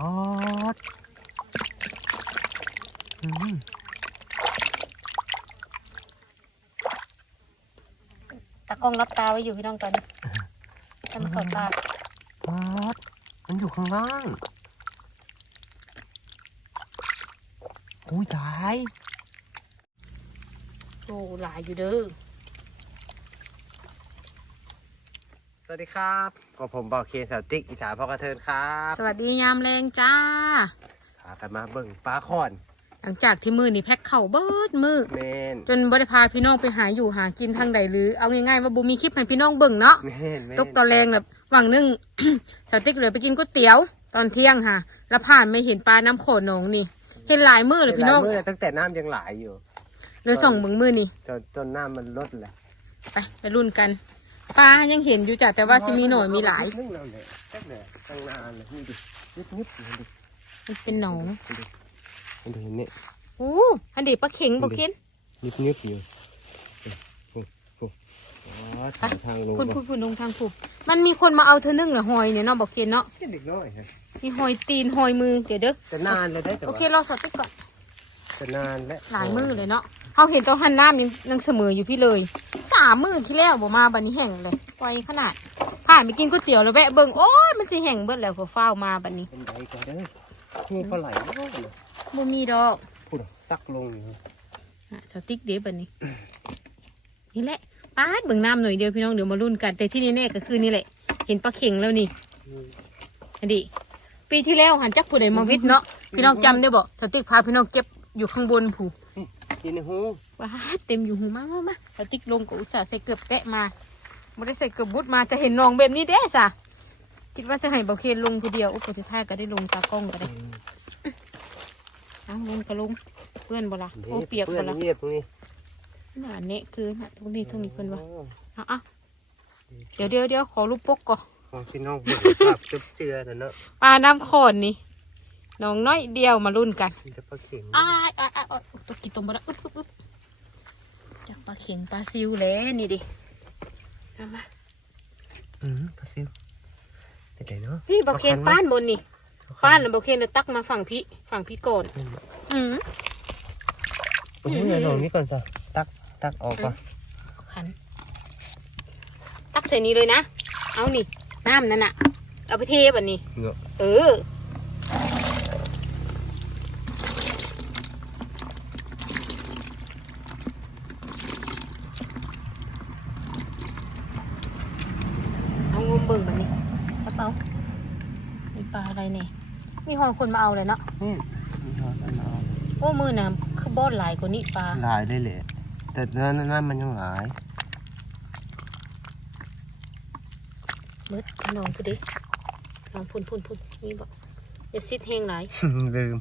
อดอืมตากล้องรับตาไว้อยู่พี่น้องตอนนี้จะมาขอดปลาออดมันอยู่ข้างล่างอุ้ยตายโอ้หลายอยู่เด้อสวัสดีครับ ก็ผมบอกเคนสาวติ๊กอีสานพ่อกระเทินครับสวัสดียามแรงจ้าพากันมาเบิ่งปลาคอน หลังจากที่มือนี่แพ็คเข่าวเบิดมือเมนจนบ่ได้พาพี่น้องไปหาอยู่หากินทางใดหรือเอาง่ายๆว่าบุมีคลิปให้พี่น้องเบิ่งเนาะเมนเมนตกตอนแรงแบบหวังหนึง สาวติ๊กเหลือไปกินก๋วยเตี๋ยว ตอนเที่ยงค่ะ แล้วผ่านไม่เห็นปลาน้ำโขนหนองนี่ เห็นหลายมือเลยพี่น้องหลายมื้ตั้งแต่น้ำยังไหลอยู่เลยส่องเบิ่งมือนี่จนจนน้ำมันลดแหละไปไปรุ่นกัน ปลายังเห็นอยู่จ้ะแต่ว่าสิมีหน่อยมีหลายนึกแล้วเนี่ยแค่เนี่ยตั้งนานเลยนี่ดินิดนิดมันดิมันเป็นหนองมันดินี่อู้อันเดีปลาเข็งบอกเข็นนิดนิดอยู่โอ้โหอ๋อทางทางลงคุณบ่คุณคุณลงทางผูกมันมีคนมาเอาเธอนึ่งเหรอหอยเนี่ยเนาะบอกเข็นเนาะแค่เด็กน้อยฮะมีหอยตีนหอยมือเดี๋ยวเด้อแต่นานเลยได้แต่โอว่าเคเราสดติ๊กก่อนแต่นานและหลายมือเลยเนาะ เขาเห็นตัวหันน้ำนี่นังเสมออยู่พี่เลย สามมือที่แล้วบ่มาบันนี้แห้งเลยไวขนาด ผ่านไปกินก๋วยเตี๋ยวแล้วแวะเบิ่งโอ้ยมันสิแห้งเบิดแล้วพอเฝ้าวมาบันนี้เป็นใดก่อนเด้อมีปลาไหลบ้างนะบ่มีดอกพูดซักลงอยู่อะสติ๊กเดี๋ยวบันนี้ นี่แหละป้าดเบิ่งน้ำหน่อยเดียวพี่น้องเดี๋ยวมารุ่นกัน แต่ที่นี่แน่ก็คือนี่แหละ เห็นปลาเข็งแล้วนี่อันนี้ปีที่แล้วหันจักผู้ใดมาวิทย์เนาะพี่น้องจำได้บ่สติ๊กพาพี่น้องเก็บอยู่ข้างบนผู้ กินในหูว้าเต็มอยู่หูมามามาสติ๊กลงกับอุตส่าห์ใส่เกือบแตะมาไม่ได้ใส่เกือบบุดมาจะเห็นน้องแบบนี้เด้สะคิดว่าจะให้เบาเคนลงทีเดียวอุปสุดท้ายก็ได้ลงตากล้องก็ได้เอาลงก็ลงเปื้อนบ่ละโอ้เปียกเพื่อบ่นละเยียบตรงนี้น่าเนะคือน่ะตรงนี้ตรงนี้เพิ่นว่าเอาเอาเดี๋ยวเดี๋ยวเดี๋ยวขอรูปปกก่อนของพี่น้องเบิ่งภาพจุ๊บเจือนะเนาะปลาน้ำโขนนี่ น้องน้อยเดียวมารุ่นกันมีแต่ปลาเข็งอ้ายอ้ายอ้ายอ้ายตัวกี่ตัวมาแล้วอึ๊บอึ๊บอึ๊บจากปลาเข็งปลาซิวแหล้นี่ดิเอามาอืมปลาซิวเด็ดๆเนาะพี่บอกเคนป้านบนนี่ป้านแล้วบอกเคนเลยตักมาฝั่งพี่ฝั่งพี่ก่อนอืมโอ้ยเอาลงนี้ก่อนซะตักตักออกก่อนเอาขัน ตักใส่นี้เลยนะ เอานี่น้ำนั่นน่ะ เอาไปเทแบบนี้เงาะเออ เอางมเบิ่งแบบนี้กระเป๋ามีปลา อะไรเนี่ยมีหอยคนมาเอาเลยเนาะนี่มีทอดอันเอาโอ้มือน้ำคือบอดหลายกว่านี้ปลาหลายเลยแหละแต่นั่นนั่นมันยังหลายมืดน้องพูดดิน้องพุ่นพุ่นพุ่นนี่บอกอย่าซิดแห้งหลายลืม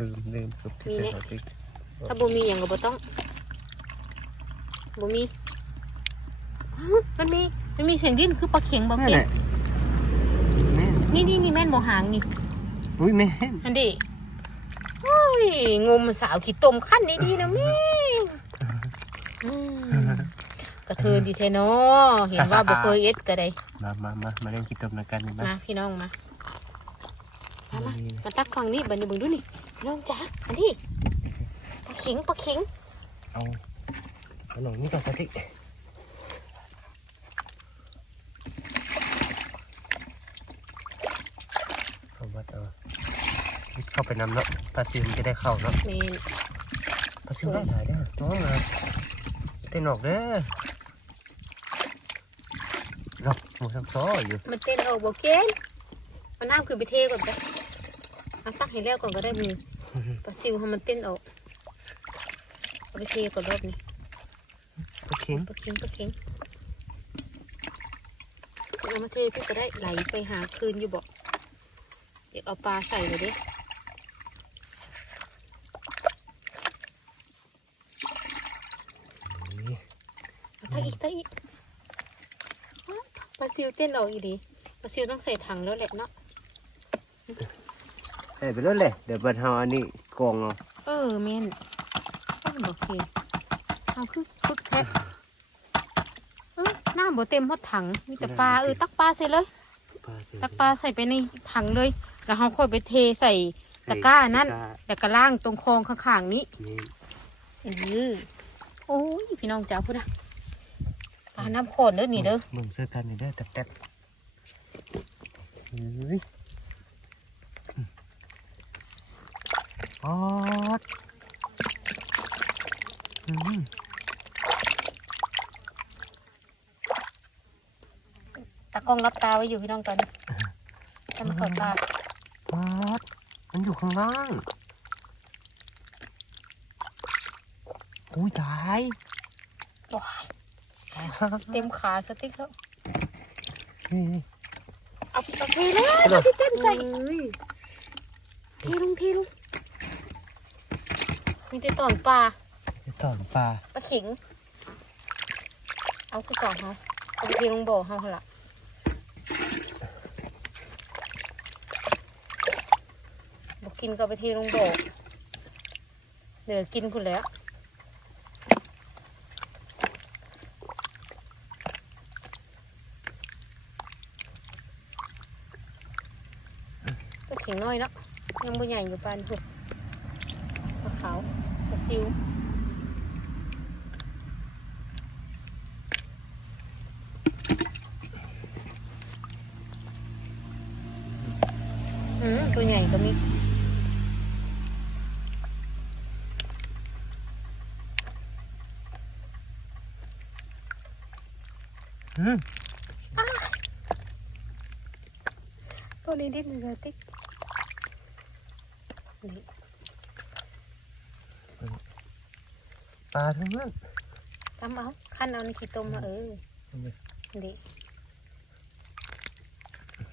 ลืมลืมสุดที่มีเสเนี่ยร็จติ๊กถ้าบ่มีอย่างก็บ่ต้องบ่มีอื้อมันมีมันมีเสียงดิ้นคือปลาเข็งบ่นั่นเข็แหงละแม่ นนี่นี่นี่แม่นบ่หางนี่อุ้ยแม่นอันดิโอ้ยงมสาวขี้ต้มขั้นดีๆนะแม่อืมกระเทือนดีแท้เนาะเห็นว่าบ่เคยเอ็ดก็ได้มามามามาเล่นกินตบในกันนะมาพี่น้องมามามามาตักฟังนี่บัดนี้เบิ่งดูนี่พี่น้องจ๋าอันนี้ปลาเข็งปลาเข็งเอาเอาหนองนี่ก่อนสติ๊กเอาวัดเอาเข้า ไปนำเนาะปลาซิวมันจะได้เข้าเนาะแม่นปลาซิวได้หลายเด้อตัวงามเต้นออกเด้อเนาะหมูสังซออยู่มันเต้นออกบ่เกนมันน้ำคือไปเทก่อนไปเอาตักให้แล้วก่อนก็ได้มือปลาซิวให้มันเต้นออกเอาไปเทก่อนรอบนี้ปลาเข็งปลาเข็งปลาเข็งเอามาเทพี่ก็ได้ไหลไปหาคืนอยู่บ่เดี๋ยวเอาปลาใส่เลยดิ นี่ เอา ตักอีกตักอีกอ้าวปลาซิวเต้นออกอีดีปลาซิวต้องใส่ถังแล้วแหละเนาะใส่ไปแล้วแหละเดี๋ยวบัดเฮาอันนี้กองเอาเออแม่นก็โอเคเอาคือคึกแท้เออน้ำบ่เต็มเพราะถังมีแต่ปลาเออตักปลาใส่เลยปลาซิวตักปลาใส่ไปในถังเลย แล้วเขาค่อยไปเทใส่ตะกร้านั่นตะกร้าแล้วก็ล่างตรงคลองข้างๆนี้นี่เออโอ้ยพี่น้องจ้าพูดนะ ปลาน้ำโขนเด้อนี่เด้อมึงเสื้อกันนี่เด้อแต๊บแต๊บเฮ้ยออดอืมตากล้องรับตาไว้อยู่พี่น้องตอนนี้จะมาขอดปลาออดมันอยู่ข้างล่างอุ้ยตายว้าย เต็มขาสติ๊กแล้วนี่เอาไปเทแล้วที่เต้นใส่เทลงเทลงมีแต่ตอนปลาจะต่อนปลาปลาขิง เอาคือก่อนเขาเอาไปเทลงบ่อเขาหั่นละบอกกินก็เอาไปเทลงบ่อเหลือกินคุณแล้ว ปลาเข็งน้อยเนาะยังบ่ใหญ่อยู่ปานพวกปลาขาวปลาซิวอืมตัวใหญ่ก็มีอืมตัวนี้ดิ้นเลยติ๊กนี่ ปลาทั้งนั้นตำเอาขั้นเอาในขี้ต้มมาเออเอาไปนี่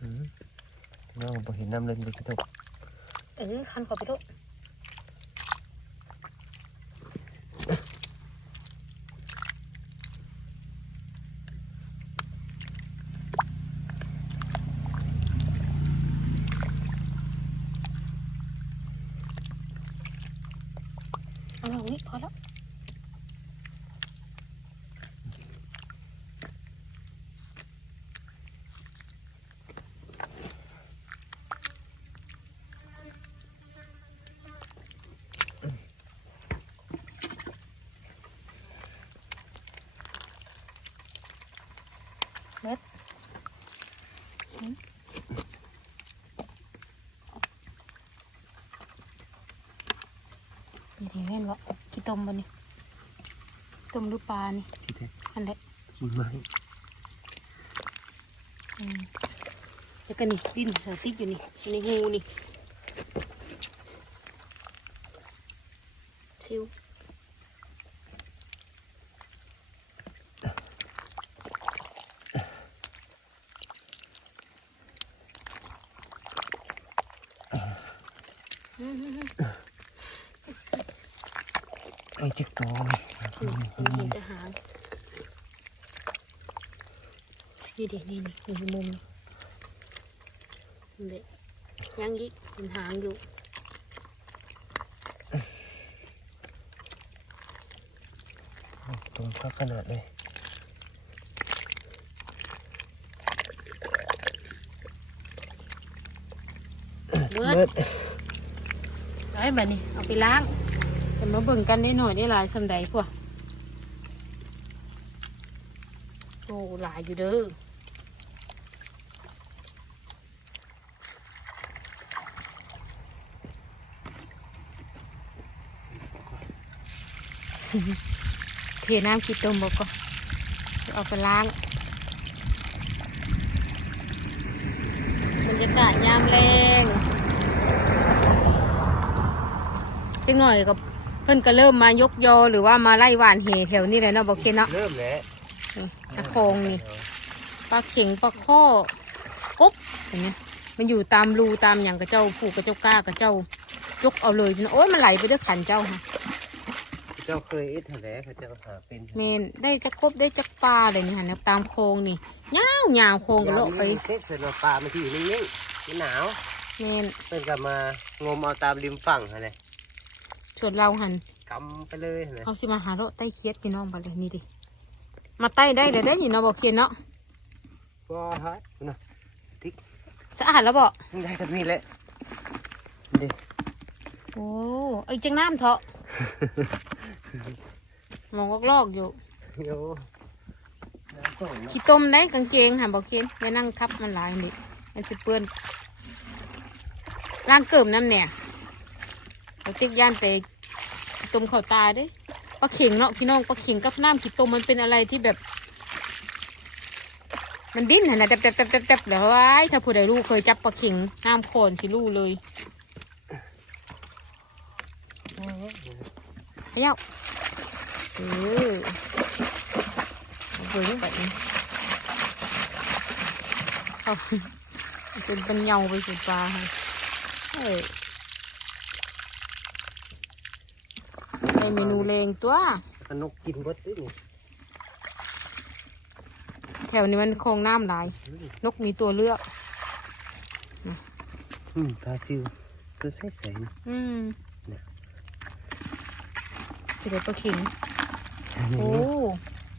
อืมน้องบ่เห็นน้ำเล่นเลยพี่ตุ๊กเออขั้นขอไปโลดเอาลงนี่พอแล้ว เม็ดอืมนี่ดีแม่นวะกี่ ต้มบ่นี่ต้มหรือปลานี่ที่เด็ดอันเด็ดกินไหมอืมแล้วก็นี่ดิ้นสติ๊กอยู่นี่ในหูนี่ซิวอืม ไอ้จิกโตนี่ นี่นี่แต่หางนี่เด็นี่นี่นี่มุมนี่เด็ยังยิกเป็นหางอยู่ตรงข้าขนาดเลยเบิดเบิดไอ้บัดนี้เอาไปล้างจะมาเบิ่งกันได้หน่อยได้หลายสำใดพวกโอ้หลายอยู่เด้อ เทน้ำกี่ต้มบอกก็เอาไปล้างบรรยากาศยามแรงจังหน่อยก็เพิ่นก็เริ่มมายกยอหรือว่ามาไล่หวานเหแถวนี้เลยเนาะบอกเคนเนาะเริ่มแล้วนี่ตะโคงนี่ปลาเข็งปลาข้อกบอย่างเงี้ยมันอยู่ตามรูตามอย่างกับเจ้าผูกกับเจ้าก้ากับเจ้าจกเอาเลยพี่น้องโอ้ยมันไหลไปด้วยขันเจ้าค่ะ เจ้าเคยเอ็ดแถลเขาเจ้าหาเป็นเมนได้จักกบได้จักปลาอะไรนี่ค่ะตามโคงนี่ยาวยาวโคงก็โลกไปเซ็ตเสร็จแล้วปลามันที่อยู่นิ่งๆมันหนาวเมนเป็นกลับมางมเอาตามริมฝั่งฮะเลยส่วนเราหันกำไปเลยฮะเลยเขาสิมาหาเลาะใต้เคียดพี่น้องไปเลยนี่ดิมาใต้ได้เลยได้อนี่เนาะบอกเคียนเนาะว้าฮะนะติ๊กสะอาดแล้วบ่ได้แบบนี้แหละดิโอ้เอ้ยจังน้ำเถอะ มองลอกๆอยู่โยน้ำส่งเนาะขี้ต้มได้กางเกงค่ะบอกเคนไปนั่งทับมันหลายนี่มันสิเปื้อนล้างเกิมน้ำเนี่ยเราติ๊กย่านแต่ขี้ต้มเข่าตาเด้ปลาเข่งเนาะพี่น้องปลาเข่งกับน้ำขี้ต้มมันเป็นอะไรที่แบบ มันดิ้นนะแตบแตบแตบแตบแตบแล้วว้ายถ้าผู้ใดรู้เคยจับปลาเข่งน้ำโขนสิรู้เลยเฮ้ ยเอาเออเบิ้งแบบนี้เอาจนเป็นเงาไปสุดปลาเอ้ยในเมนูเลงตัว นกกินเบดตินี่แถวนี้มันคลองน้ำหลาย นกมีตัวเลือก อืมปลาซิวคือใส่ใส่อืม เนี่ยจะได้ปลาขิงโอ้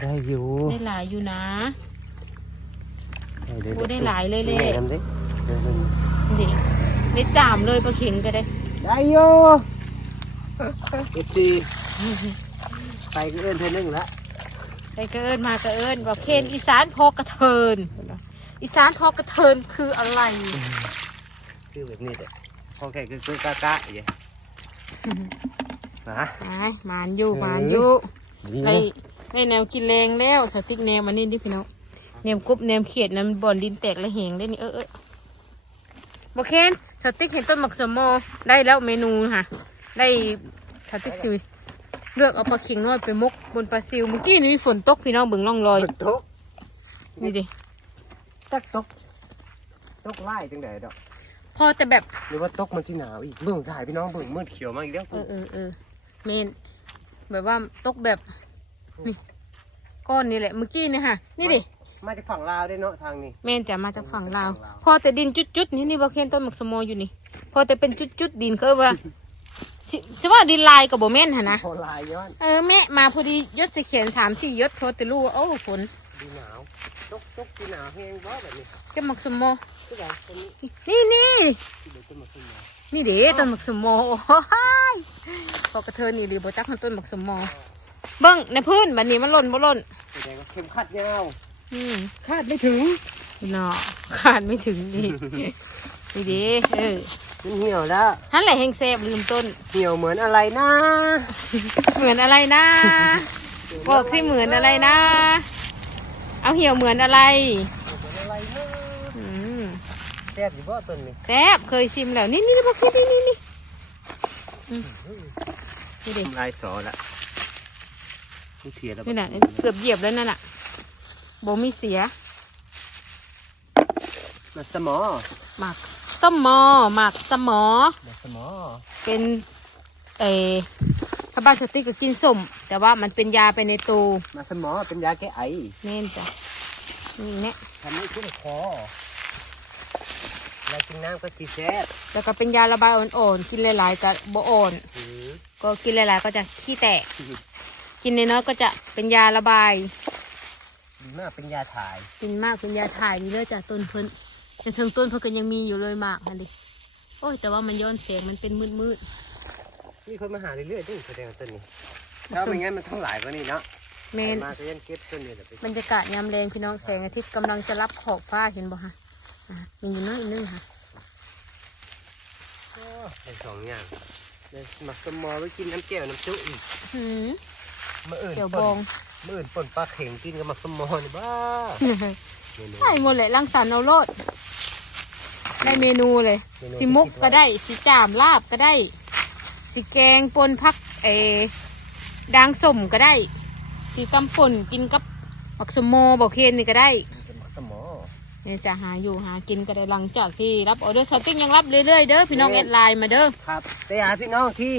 ได้อยู่ได้หลายอยู่นะได้เยวโอ้ได้หลายเลยเลยแหนมดิเดี๋ยวมันดิได้จามเลยปลาขิงก็ได้ ได้อยู่เอฟซีไปก็เอื้อนเธอหนึ่งละไปกระเอิญมากระเอิญบอกเคนอีสานพอกระเทินอีสานพอกระเทินคืออะไร คือแบบนี้แหละพอแค่คือคือกะกะอย่างเงี้ย นะไอ้หมานอยู่หมานอยู่ดีได้นะได้แนวกินแรงแล้วสติ๊กแนวมันนี่ดิพี่น้องแนวกรุบแนวเขียดนั้นบ่อนดินแตกและเหงได้นี่เออเออโอเคนสติ๊กเห็นต้นหมักสมโมได้แล้วเมนูค่ะ ได้สติ๊กซิวเลือกเอาปลาเค็งน้อยไปมกบนปลาซิวเมื่อกี้นี่มีฝนตกพี่น้องเบิ่งร่องรอยตกนี่ดิตักตกตกไล่จังไดดอก พอแต่แบบหรือว่าตกมันสิหนาวอีกเบิ่งถ่ายพี่น้องเบิ่งมืดเขียวมาอีกแล้ว เออเออเออ เมนแบบว่าตกแบบนี่ก้อนนี่แหละเมื่อกี้เนี่ยค่ะ นี่ดิมาจากฝั่งลาวด้วยเนาะทางนี้แม่นจะมาจากฝั่งลาวฝั่งลาว พอแต่ดินจุดๆนี่นี่บอเคนต้นหมักสมออยู่นี่ พอแต่เป็นจุดๆดินเขาว่าสิสิว่าดินลายกับโบแม่นหะนะโคลายย้อนเออแม่มาพอดียศจะเขียนสามสี่ยศโทรแต่รู้ว่าโอ้ฝนดีหนาวตกตกดีหนาวแห้งบ่แบบนี้จะหมักสมอคือแบบคนนี้ นี่นี่ที่เดี๋ยวจะมาขึ้นมานี่เด้ต้นหมักสมอโอ้ยพอกระเทินนี่ดีบจักมันต้นหมักสมอเบิ้งในพื้นบันนี้มันหล่นบ่หล่นแสดงว่าเข็มขัดยาวอืมคาดไม่ถึงเนาะขาดไม่ถึงนี่นี่เด้เออมันเหี่ยวแล้วนั่นแหละแหงแซบลืมต้น เหี่ยวเหมือนอะไรนะ เหมือนอะไรนะบอกสิเหมือนอะไรนะ เอาเหี่ยวเหมือนอะไรเหมือนอะไรนะอืม แซ่บอยู่บ่ต้นนี้แซบเคยชิมแล้ว นี่นี่นี่บอกคิดนี่นี่นี่อืมนี่ดิลายสอละนี่เสียแล้วนี่น่ะเกือบเหยียบแล้วนั่นน่ะโบมีเสียมาสมอหมักสมอหมักสมอมาสมอ เป็นเออถ้าบ้านสติ๊กก็กินส้มแต่ว่ามันเป็นยาไปในตูมาสมอเป็นยาแก้ไอเน่นจ้ะนี่เนี่ยทำให้ชุ่มคอ แล้วกินน้ำก็จีแซ่บแล้วก็เป็นยาระบายอ่อนๆกินหลายๆก็บ่อ่อนอือก็กินหลายๆก็จะขี้แตก กินน้อยๆก็จะเป็นยาระบาย ดีมากเป็นยาถ่ายกินมากเป็นยาถ่ายนี่เลยจากต้นเพิ่นแต่ถึงต้นเพิ่นก็ยังมีอยู่เลยมากอันดิโอ้ยแต่ว่ามันย้อนแสงมันเป็นมืดมีคนมาหาเรื่อยๆด้วยแสดงว่าต้นนี้ถ้าไม่งั้นมันต้องหลายกว่านี้เนาะๆแมนมาก็ยังเก็บต้นนี้แหละไปบรรยากาศยามแรงพี่น้องแสงอาทิตย์กำลังจะรับขอบฟ้าเห็นบ่ฮะอะ มีอยู่น้อยนึงค่ะได้สองอย่างได้หมักสมอไว้กินน้ำแก้วน้ำจุอีกหืมมื่ออื่นเดี๋ยวป่บนองมื่ออื่นป่นปลาเข็งกินกับหมักสมอนี่บ้าเมนูได้หมดเลยรังสรรค์เอาโลดได้เมนูเลยเมนูสิมุกที่คิก็ว่าได้สิจามลาบก็ได้ สิแกงปนพักเออดางสมก็ได้สิตำป่นกินกับผักสมโมบอกเคนนี่ก็ได้ นี่ยจะหาอยู่หากินก็ได้หลังจากที่รับออเดอร์สติ๊กยังรับเรื่อยๆเด้อพี่น้องแอดไลน์มาเด้อครับแต่หาพี่น้องที่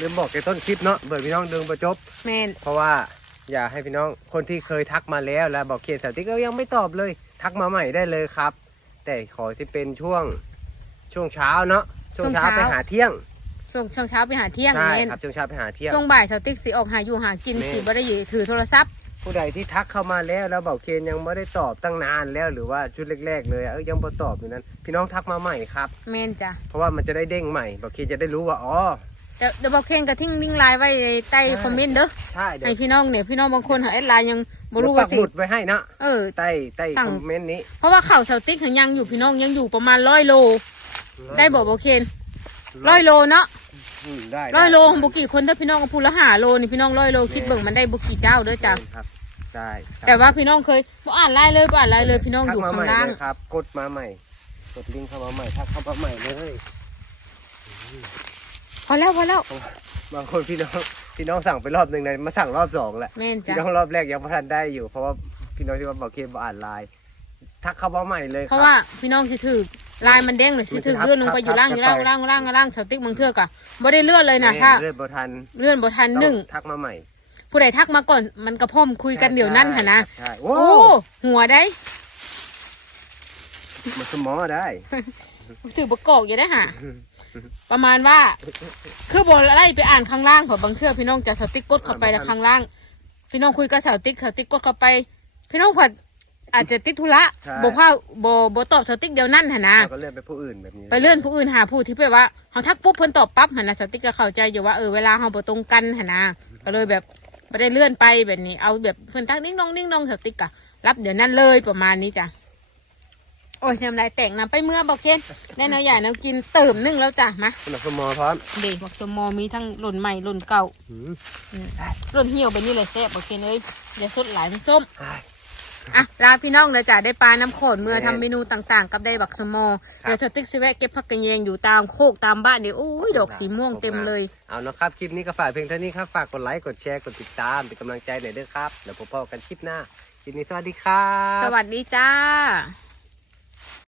ลืมบอกในต้นคลิปเนาะเบิดพี่น้องดึงประจบแมนเพราะว่าอยากให้พี่น้องคนที่เคยทักมาแล้ว แล้วบอกเขียนสติ๊กก็ยังไม่ตอบเลย ทักมาใหม่ได้เลยครับ แต่ขอที่เป็นช่วงช่วงเช้าเนาะช่วงเช้าไปหาเที่ยงช่วงช่วงเช้าไปหาเที่ยงใช่แมนครับช่วงเช้าไปหาเที่ยงช่วงบ่ายสติ๊กสิออกหาอยู่หากินแม่นสิบ่ได้อยู่ถือโทรศัพท์ ผู้ใดที่ทักเข้ามาแล้วแล้วเบาเคนยังไม่ได้ตอบตั้งนานแล้วหรือว่าชุดแรก ๆ เลยอะเอ้ยยังบ่ตอบอยู่นั้น พี่น้องทักมาใหม่ครับ แม่นจ้ะเพราะว่ามันจะได้เด้งใหม่เบาเคนจะได้รู้ว่าอ๋อเดี๋ยวเดี๋ยวบอกเคนกระทิ้งลิงก์ไลน์ไว้ใต้ใช่คอมเมนต์เด้อใช่เดี๋ยวให้พี่น้องเนี่ยพี่น้องบางคนหาแอดไลน์ยังบ่รู้ปัว่ากสิ หมุดไว้ให้นะเออ ใต้ใต้สั่ง คอมเมนต์นี้เพราะว่าข่าวเสาติ๊กยังอยู่พี่น้องยังอยู่ประมาณร้อยโล ได้บอกบอกเคน ร้อยโลเนาะอืมได้ร้อยโลของได้บุกี่คนถ้าพี่น้องก็พูดละหาโลนี่พี่น้องร้อยโลคิดเบิ่งมันได้บุกี่เจ้าเด้อจ้ะครับใช่ครับแต่ว่าพี่น้องเคยบ่อ่านไลน์เลยบ่อ่านไลน์เลยพี่น้องอยู่ทักข้างมใหม่ล่างเลยครับ กดมาใหม่ กดลิงก์เข้ามาใหม่ทักเข้ามาใหม่เลยพอแล้วพอแล้วบางคนพี่น้องพี่น้องสั่งไปรอบหนึ่งเลยมาสั่งรอบสองแหละแม่นพี่จ้ะน้องรอบแรกยังไม่ทันได้อยู่เพราะว่าพี่น้องที่ว่าบอกเคบอ่านไลน์ทักเข้ามาใหม่เลยคเพรับราะว่าพี่น้องสิถือ ลายมันเด้งเลยสิถือมันจะทับเลื่อนลงไปอยู่ล่างทับอยู่ล่างทับล่างล่างล่างเสาติ๊กบางเทือกอะบ่ได้เลื่อนเลยนะถ้าเลื่อนบทันเลื่อนบ่ทันหนึ่งต้องทักมาใหม่ ผู้ใดทักมาก่อนมันกระพ่อมคุยกันเดี๋ยวนั้นหั่นนะใช่โอ้โอ้หัวได้มาสมอได้ถือประกอบอยู่ได้หะประมาณว่า คือบนไล่ไปอ่านข้างล่างของบางเทื่อพี่น้องจะสติ๊กกดเข้าไปแล้วข้างล่าง พี่น้องคุยกับสาวติ๊กสาวติ๊กกดเข้าไป พี่น้องผัด อาจจะติดธุระใช่ บ่พาบ่บ่ตอบสาวติ๊กเดียวนั่นหั่นนะเราก็เลื่อนไปผู้อื่นแบบนี้ไปเลื่อนผู้อื่นหาผู้ที่แบบว่าเขาทักปุ๊บเพิ่นตอบปั๊บหั่นนะสาวติ๊กก็เข้าใจอยู่ว่าเออเวลาเฮาบ่ตรงกันหั่นนะก็เลยแบบบ่ได้เลื่อนไปแบบนี้ เอาแบบเพิ่นทักนิ่งนองนิ่งนองสาวติ๊กก็รับเดี๋ยวนั้นเลยประมาณนี้จ้ะโอ้ยน้ำลายแตกน้ำไปเมื่อบอกเคนแน่นอนอย่าน้ำกินเติมนึ่งแล้วจ้ะมาคุณสมอพร้อมเด็กบอกสมอมีทั้งหล่นใหม่หล่นเก่าอืมหล่นเหี่ยวแบบนี้เลยแซ่บบอกเคนเอ้ยอย่าสดหลายมันส้ม อ้าย อะลาพี่น้องเลยจ้ะได้ปลาน้ำโขนเมื่อแม่ทำเมนูต่างๆ กับได้บักสมอครับเดี๋ยวชติ๊กสิแวะเก็บผักกระเยงอยู่ตามโคกตามบ้านเดี๋ยวโอ้ยดอกสีม่วงเต็มเลย เอานะครับ คลิปนี้ก็ฝากเพียงเท่านี้ครับ ฝากกดไลค์กดแชร์กดติดตามเป็นกำลังใจหน่อยเด้อครับแล้วพบกันคลิปหน้าคลิปนี้สวัสดีครับ สวัสดีจ้า